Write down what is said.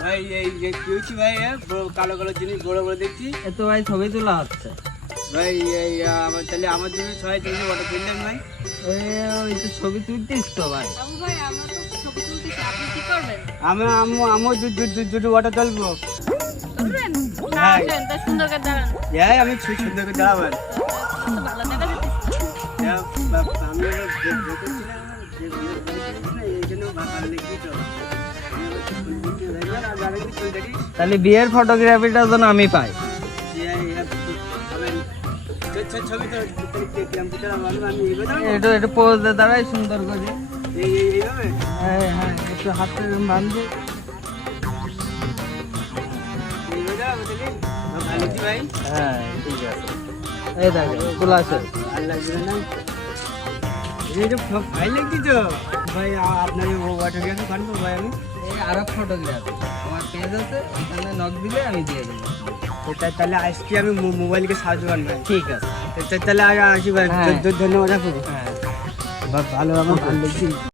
ভাই এই যে কি হচ্ছে ভাই, কালো কালো জিনিস বড় বড় দেখছি। এত ভাই ছবি তোলা হচ্ছে। ভাই এই আমার তাহলে আমার জন্য সবাই তুমি ফটো তুললেন ভাই। ওই তো ছবি তুলতিস তো ভাই। বাবু ভাই আমরা তো ছবি তুলতেছি, আপনি কি করবেন? আমি দুটো ফটো তুলবো। তুলবেন? হ্যাঁ। আসেন তা সুন্দর করে দাঁড়ান। আমি সুন্দর করে দাঁড়াবেন। তো ভালো দেখা যাচ্ছে। আমি এই জন্য ভালো দেখি তো। তাহলে বিয়ের ফটোগ্রাফিটা যেন আমি পাই। ছবি তো আমি একটু একটু পোজ দিয়ে দাঁড়াই সুন্দর করে। এইভাবে হ্যাঁ হ্যাঁ, একটু হাতে বাঁধবো। ভালো ভাই। হ্যাঁ ঠিক আছে। এই দেখো তোলা আছে। ভালো লাগবে না? এই যে ভাই লাগছি তো ভাই, আপনার ফটোগ্রাফি বানবো ভাই আমি। এই আরব ফটোগ্রাফি আমার পেজ আছে, ওখানে নক দিলে আমি দিয়ে দেবো। তাহলে আজকে আমি মোবাইলকে সাহায্য করবেন ভাই। ঠিক আছে। তাহলে আসি ভাই, হ্যাঁ। ধন্যবাদ আপু। হ্যাঁ ভালো, আমার ভালো লাগছে।